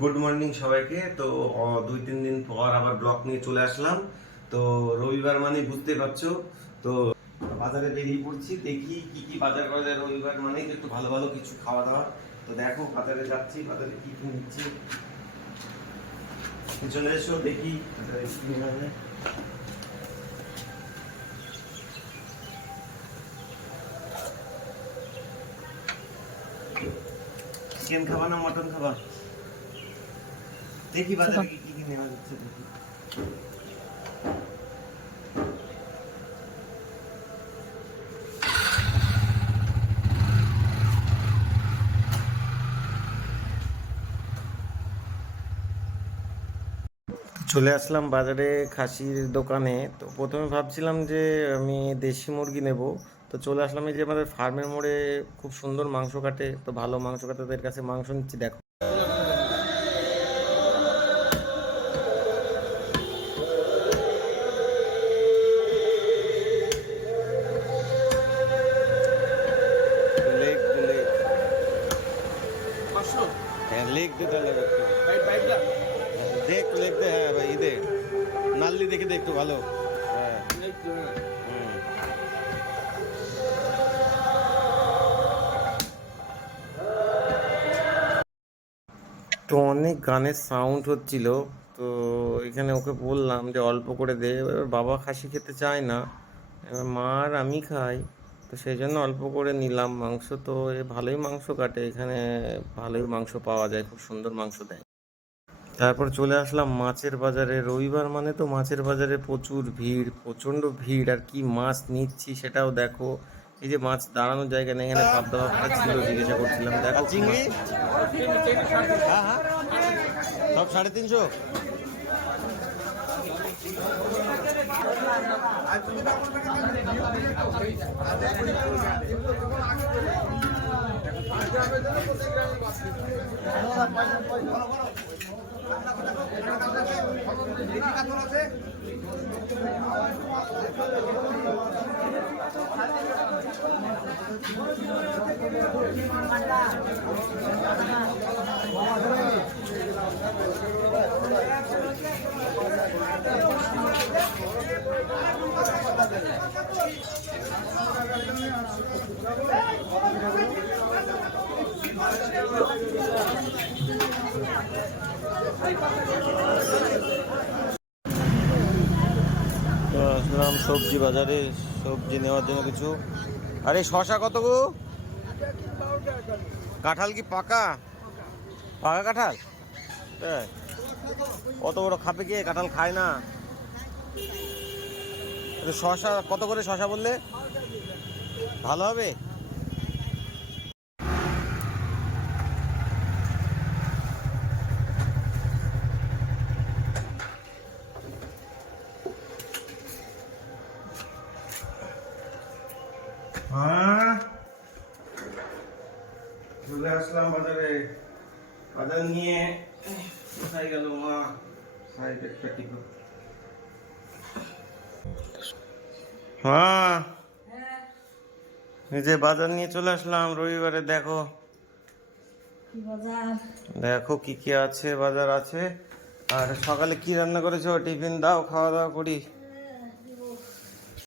Good morning সবাইকে। তো 2-3 দিন পর আবার ব্লগ নিয়ে চলে আসলাম। তো রবিবার মানে বুঝতে পারছো। তো বাজারে বেরিয়ে পড়ছি, দেখি কি কি বাজার করা যায়। রবিবার মানে একটু ভালো ভালো কিছু খাওয়া দাওয়া। তো দেখো বাজারে যাচ্ছি, বাজারে কি কি নিচ্ছি। পিছনে এসো দেখি বাজারে কি নেওয়া যায়। চিকেন খাবা না মটন খাবা? দেখি বাজারে কি কি নেওয়া যাচ্ছে দেখি। চলে আসলাম বাজারে খাসির দোকানে। তো প্রথমে ভাবছিলাম যে আমি দেশি মুরগি নেব। তো চলে আসলাম, এই যে আমাদের ফার্মের মোড়ে খুব সুন্দর মাংস কাটে, তো ভালো মাংস কাটে, তাদের কাছে মাংস নিচ্ছি। দেখো লেগ লেগ হ্যাঁ লেগ দে তাহলে একটু দে, একটু লেগ দে। হ্যাঁ ভাই দে, নাল্লি দেখে দে একটু ভালো। হ্যাঁ হুম। তো অনেক গানের সাউন্ড হচ্ছিল। তো এখানে ওকে বললাম যে অল্প করে দে, এবার বাবা খাসি খেতে চায় না, এবার মা আর আমি খাই। তো সেই জন্য অল্প করে নিলাম মাংস। তো ভালোই মাংস কাটে এখানে, ভালোই মাংস পাওয়া যায়, খুব সুন্দর মাংস দেয়। তারপর চলে আসলাম মাছের বাজারে। রবিবার মানে তো মাছের বাজারে প্রচুর ভিড়, প্রচণ্ড ভিড়। আর কি মাছ নিচ্ছি সেটাও দেখো। এই যে মাছ দাঁড়ানোর জায়গা নেই, এখানে পাবদা ভাবটা ছিল, জিজ্ঞাসা করছিলাম। দেখো চিংড়ি, হ্যাঁ হ্যাঁ সব 350। তো আসলাম সবজি বাজারে, সবজি নেওয়ার জন্য কিছু। আরে শশা কত গো? কাঁঠাল কি পাকা? পাকা কাঁঠাল? তাই? কত বড় খাবে, কে কাঁঠাল খায় না। শশা কত করে শশা বললে ভালো হবে? হ্যাঁ চলে আসলাম বাজারে। বাজার নিয়ে কোথায় গেল মা? সাইডেরটা টিপো। হ্যাঁ এই যে বাজার নিয়ে চলে আসলাম রবিবারে। দেখো দেখো কি কি আছে, বাজার আছে। আর সকালে কি রান্না করেছো? টিফিন দাও, খাওয়া দাওয়া করি।